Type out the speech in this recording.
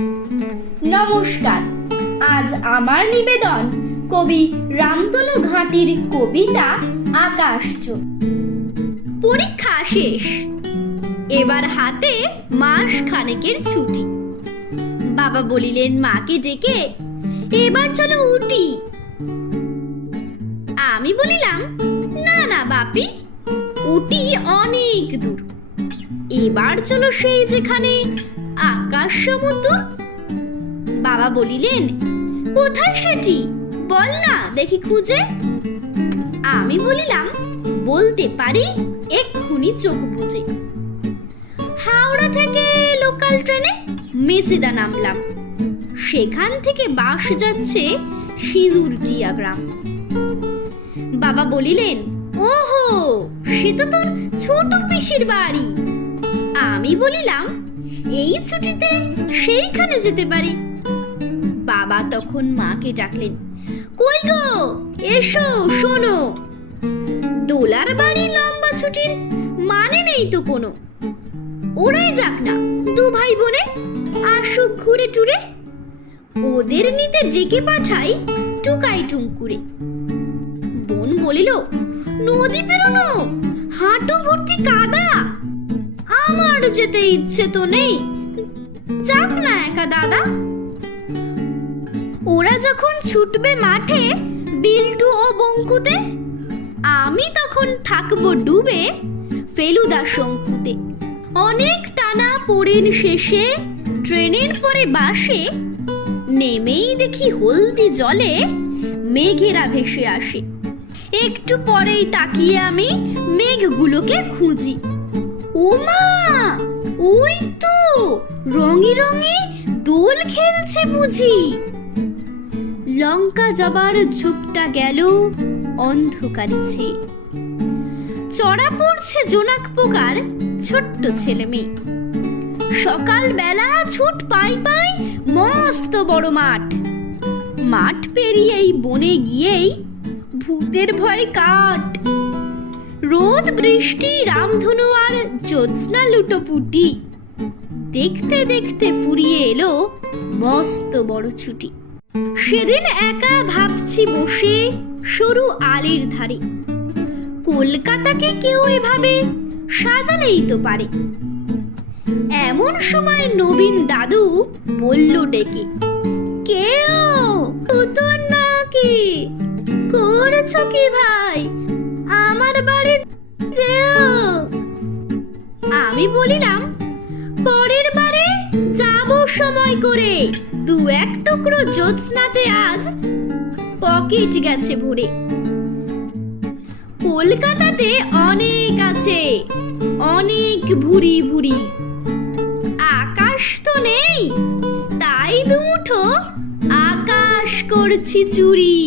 নমস্কার। আজ আমার নিবেদন কবি রামতনু ঘাটির কবিতা আকাশচুপ পরীক্ষা শেষ। এবার হাতে মাস খানেকের ছুটি। বাবা বলিলেন মাকে ডেকে? এবার চলো উটি আমি বলিলাম, না না, বাপি উটি অনেক দূর। এবার চলো সেই যেখানে আকাশ সমুদ্র বাবা বলিলেন, কোথায় সেটি? বল না, দেখি খুঁজে। আমি বলিলাম, বলতে পারি, এক্ষুনি চোখ বুঝে হাওড়া থেকে লোকাল ট্রেনে মেসিদা নামলাম। সেখান থেকে বাস যাচ্ছে সিঁদুর গ্রাম। বাবা বলিলেন, ওহো, সে তো তোর ছোট পিসির বাড়ি। আমি বলিলাম এই ছুটিতে সেইখানে যেতে পারি। বাবা তখন মাকে ডাকলেন, কই গো, এসো, শোনো। দোলার বাড়ি লম্বা ছুটির মানে নেই তো কোনো। ওরাই যাক না, দু ভাই বোনে আসুক ঘুরে টুরে। ওদের নিতে ডেকে পাঠাই টুকাই টুঙ্কুরে। বোন বলিল, নদী পেরোনো, হাঁটু ভর্তি কাদা। আমার যেতে ইচ্ছে তো নেই। যাক না একা দাদা। ওরা যখন ছুটবে মাঠে বিল্টু ও বঙ্কুতে, আমি তখন থাকব ডুবে ফেলুদা শঙ্কুতে। অনেক টানা পড়েন শেষে, ট্রেনের পরে বাসে, নেমেই দেখি হলদি জলে মেঘেরা ভেসে আসে। একটু পরেই তাকিয়ে আমি মেঘগুলোকে খুঁজি। ওমা ওই তো, রঙে রঙে দোল খেলছে বুঝি। লঙ্কা জবার ঝোপটা গেল, অন্ধকারে ছে চড়া পড়ছে জোনাক পোকার ছোট্ট ছেলে মেয়ে। সকাল বেলা ছুট পাই পাই মস্ত বড় মাঠ। মাঠ পেরিয়েই বনে গিয়েই ভূতের ভয় কাট। রোদ, বৃষ্টি, রামধনু আর জ্যোৎস্না লুটোপুটি। দেখতে দেখতে ফুরিয়ে এলো মস্ত বড় ছুটি। সেদিন একা ভাবছি বসে সরু আলির ধারে। কলকাতাকে কেউ এভাবে সাজালেই তো পারে। এমন সময় নবীন দাদু বলল ডেকে, কেউ উত্তর নাকি? করেছ কি ভাই? আমার বাড়ি যেও আমি বলিলাম, পরের বারে যাব সময় করে। দু এক টুকরো জ্যোৎস্নাতে আজ পকেট গেছে ভরে। কলকাতাতে অনেক আছে, অনেক ভুরি ভুরি। আকাশ তো নেই, তাই দুমুঠো আকাশ করছি চুরি।